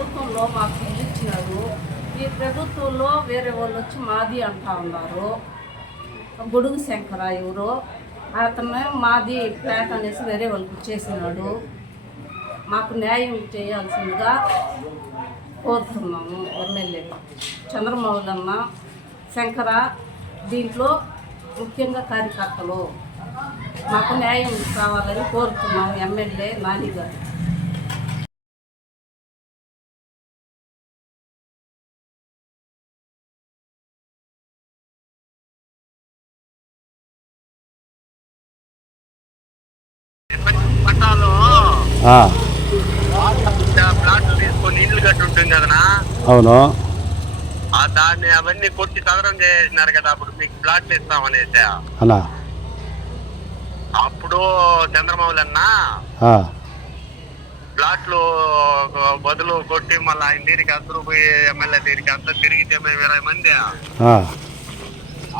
ప్రభుత్వంలో మాకు ఇచ్చినారు? ఈ ప్రభుత్వంలో వేరే వాళ్ళు వచ్చి మాది అంటా ఉన్నారు. గొడుగు శంకర ఎవరు? అతను మాది ప్లాట్ అనేసి వేరే వాళ్ళకి ఇచ్చేసినాడు. మాకు న్యాయం చేయాల్సిందిగా కోరుతున్నాము ఎమ్మెల్యే. చంద్రమౌళన్న శంకర దీంట్లో ముఖ్యంగా కార్యకర్తలు. మాకు న్యాయం కావాలని కోరుతున్నాము ఎమ్మెల్యే నాని గారు ప్లాట్లు తీసుకొని ఇల్లు కట్టి ఉంటుంది కదనా? అవును. దాన్ని అవన్నీ కొట్టి సదరం చేసినారు కదా అప్పుడు మీకు ప్లాట్లు ఇస్తామనేసి అన్నా అప్పుడు చంద్రబాబు అన్న ప్లాట్లు బదులు కొట్టి మళ్ళీ ఆయన దీనికి అందరూ పోయి ఎమ్మెల్యే దీనికి అంతా తిరిగితే మేము ఇరవై మంది.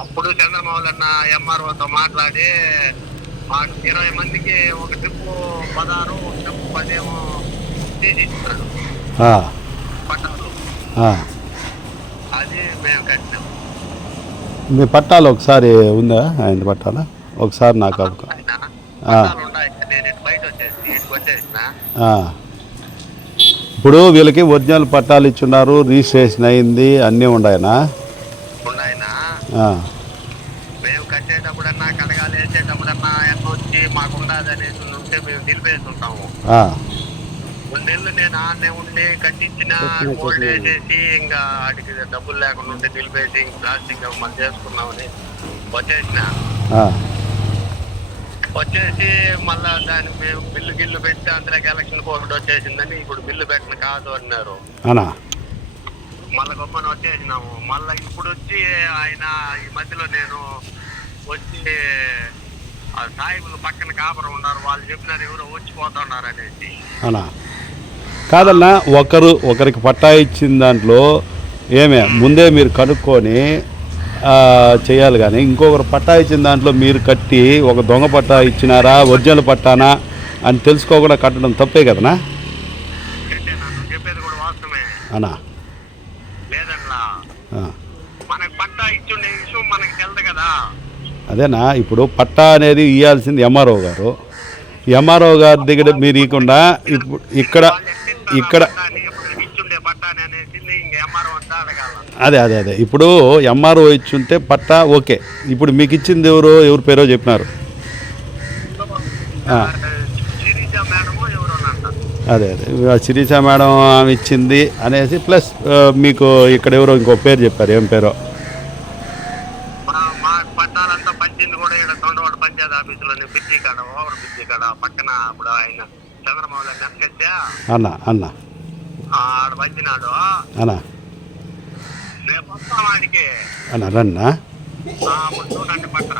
అప్పుడు చంద్రబాబు అన్న ఎంఆర్ఓతో మాట్లాడి మాకు ఇరవై మందికి ఒక ట్రిప్పు పదహారు ఒక ట్రిప్పు పదేమో పట్టాలు. అది మేము కట్టినాం. మీ పట్టాలు ఒకసారి ఉందా? ఆయన పట్టాలా? ఒకసారి నాకు. ఇప్పుడు వీళ్ళకి ఒరిజినల్ పట్టాలు ఇచ్చున్నారు రిజిస్ట్రేషన్ అయింది అన్నీ ఉన్నాయనా? ఉన్నాయన? మేము కట్టేటప్పుడన్నా కడగాలి వేసేటప్పుడన్నా మాకు ఉండదు అనేసి ఉంటే మేము నిలిపేస్తుంటాము. ఆ, రెండేళ్ళు నేను ఆడనే ఉండి కట్టించిన గోల్డ్ వేసేసి ఇంకా వాటికి డబ్బులు లేకుండా ఉంటే నిలిపేసి ప్లాస్టిక్ మళ్ళీ చేసుకున్నామని వచ్చేసిన. వచ్చేసి మళ్ళా దానికి మేము బిల్లు గిల్లు పెట్టి అందులోకి ఎలక్షన్ కోడ్ వచ్చేసిందని ఇప్పుడు బిల్లు పెట్టిన కాదు అన్నారు. అనా మళ్ళీ గొప్పని వచ్చేసినాము. మళ్ళీ ఇప్పుడు వచ్చి ఆయన ఈ మధ్యలో నేను వచ్చి ఆ సాయిబులు పక్కన కాపురం ఉన్నారు వాళ్ళు చెప్పినారు ఎవరో వచ్చిపోతున్నారు అనేసి. అనా కాదన్నా ఒకరు ఒకరికి పట్టా ఇచ్చిన దాంట్లో ఏమే ముందే మీరు కనుక్కొని చేయాలి కానీ ఇంకొకరు పట్టా ఇచ్చిన దాంట్లో మీరు కట్టి ఒక దొంగ పట్టా ఇచ్చినారా ఒరిజినల్ పట్టానా అని తెలుసుకోకుండా కట్టడం తప్పే కదనా అంటే నన్ను చెప్పేది కూడా వాస్తవమే. అనా లేదన్నా. మనకు పట్టా ఇచ్చుండే విషయం మనకి తెలుదు కదా. అదేనా? ఇప్పుడు పట్టా అనేది ఇవ్వాల్సింది ఎంఆర్ఓ గారు. ఎంఆర్ఓ గారి దగ్గర మీరు ఇవ్వకుండా ఇప్పుడు ఇక్కడ ఇక్కడ అదే అదే అదే. ఇప్పుడు ఎంఆర్ఓ ఇచ్చుంటే పట్టా ఓకే. ఇప్పుడు మీకు ఇచ్చింది ఎవరు? ఎవరు పేరో చెప్పినారు. అదే అదే. శిరీష మేడం ఇచ్చింది అనేసి ప్లస్ మీకు ఇక్కడ ఎవరో ఇంకో పేరు చెప్పారు. ఏం పేరో? మా పట్టాలంతా పంచింది కూడా ఇక్కడ తొండవాడ పంచాయతీ ఆఫీసులోనే బిర్జీ కాడ ఓవర్ బిర్జీ కాడ పక్కన ఇప్పుడు ఆయన చంద్రబాబు గారు నెక్కచ్చా అన్న అన్న. ఆడ పంచినాడు. అన్న. రేపు వస్తాం వాడికి అన్న రన్నా. అప్పుడు చూడండి పక్కన.